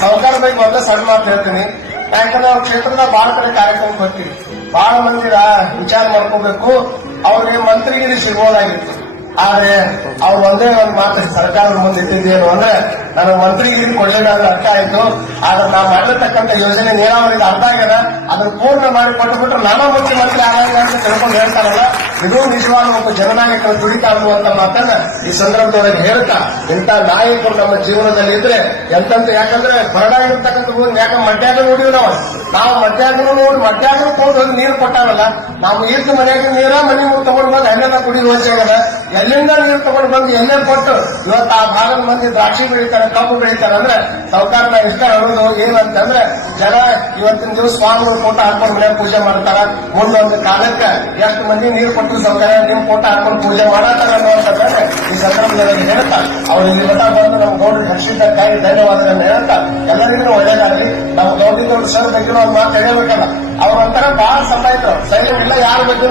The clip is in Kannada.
ಸಾವುಕಾರ ಬಗ್ಗೆ ಮೊದಲೇ ಸಣ್ಣ ಮಾತು ಹೇಳ್ತೀನಿ. ಯಾಕಂದ್ರೆ ಅವ್ರ ಕ್ಷೇತ್ರದ ಬಹಳ ಕಡೆ ಕಾರ್ಯಕ್ರಮಕ್ಕೆ ಹೋಗ್ತೀವಿ. ಬಹಳ ಮಂದಿ ವಿಚಾರ ಮಾಡ್ಕೋಬೇಕು, ಅವ್ರಿಗೆ ಮಂತ್ರಿಗಿರಿ ಸಿಗೋದಾಗಿತ್ತು. ಆದ್ರೆ ಅವ್ರು ಒಂದೇ ಒಂದು ಮಾತು ಸರ್ಕಾರದ ಮುಂದೆ ಇಟ್ಟಿದ್ದೇನು ಅಂದ್ರೆ ನನಗೆ ಮಂತ್ರಿಗಿರಿ ಕೊಡಲೇಬೇಕಾದ ಅರ್ಥ ಆಯ್ತು. ಆದ್ರೆ ನಾವು ಮಾಡಿರ್ತಕ್ಕಂಥ ಯೋಜನೆ ನೀರಾವರಿಗೆ ಅರ್ಧ ಆಗ್ಯದ, ಅದನ್ನು ಪೂರ್ಣ ಮಾಡಿ ಕೊಟ್ಟುಬಿಟ್ರೆ ನಾನಾ ಮುಖ್ಯಮಂತ್ರಿ ಆದಾಗ ಅಂತ ತಿಳ್ಕೊಂಡು ಹೇಳ್ತಾರಲ್ಲ, ಇದು ನಿಜವಾದ ಒಬ್ಬ ಜನನಾಯಕರು ದುಡಿತ ಅನ್ನುವಂತ ಮಾತನ್ನ ಈ ಸಂದರ್ಭದೊಳಗೆ ಹೇಳ್ತಾ, ಇಂಥ ನಾಯಕರು ನಮ್ಮ ಜೀವನದಲ್ಲಿ ಇದ್ರೆ ಎಂತಂತ. ಯಾಕಂದ್ರೆ ಹೊರಡಾಗಿರ್ತಕ್ಕಂಥ ಯಾಕಂದ್ರೆ ಮಧ್ಯಾಹ್ನ ನೋಡಿವಿ ನಾವು ಮಧ್ಯಾಹ್ನ ನೋಡಿ ಮಧ್ಯಾಹ್ನ ಕೊಂಡು ನೀರು ಕೊಟ್ಟಾರಲ್ಲ, ನಾವು ಇಷ್ಟು ಮನೆಯಾಗ ನೀರ ಮನೆ ತಗೊಂಡು ಬಂದು ಅಲ್ಲೆಲ್ಲ ಕುಡಿ ಹೋಗ್ಯಾಗದ. ಎಲ್ಲಿಂದ ನೀರು ತಗೊಂಡು ಬಂದು ಎಲ್ಲೇ ಕೊಟ್ಟು ಇವತ್ತು ಆ ಭಾಗದ ಮಂದಿ ದ್ರಾಕ್ಷಿ ಬೆಳೀತಾರೆ, ಕಬ್ಬು ಬೆಳೀತಾರೆ. ಅಂದ್ರೆ ಸರ್ಕಾರನ ಇಷ್ಟ ಅನ್ನೋದು ಏನಂತಂದ್ರೆ ಜನ ಇವತ್ತಿನ ದಿವಸ ಸ್ವಾಮಿಗಳು ಫೋಟೋ ಹಾಕೊಂಡು ಮನೆ ಪೂಜೆ ಮಾಡ್ತಾರ. ಮುಂದೊಂದು ಕಾಲಕ್ಕೆ ಎಷ್ಟು ಮಂದಿ ನೀರು ಕೊಟ್ಟು ಸರ್ಕಾರ ನಿಮ್ ಫೋಟೋ ಹಾಕೊಂಡು ಪೂಜೆ ಮಾಡತ್ತಾರ ಅನ್ನುವಂಥದ್ದನ್ನ ಈ ಸಂದರ್ಭದಲ್ಲಿ ಹೇಳ್ತಾ, ಅವ್ರು ಇಲ್ಲಿ ಮಠ ಬಂದು ನಮ್ಮ ಗೌಡ್ರಿಗೆ ಹರ್ಷಿದ್ದಕ್ಕಾಗಿ ಧನ್ಯವಾದಗಳನ್ನ ಹೇಳ್ತಾ, ಎಲ್ಲರಿಗೂ ಒಳ್ಳೇದಾಗಲಿ. ನಮ್ಮ ಗೌಡಿ ಸರ್ ಬಗ್ಗೆ ಒಂದು ಮಾತು ಹೇಳಬೇಕಲ್ಲ, ಅವ್ರ ಒಂಥರ ಬಹಳ ಸಂಪಾದಿದ್ರು. ಸೈನ್ಯ ಇಲ್ಲ, ಯಾರ ಬಗ್ಗೆ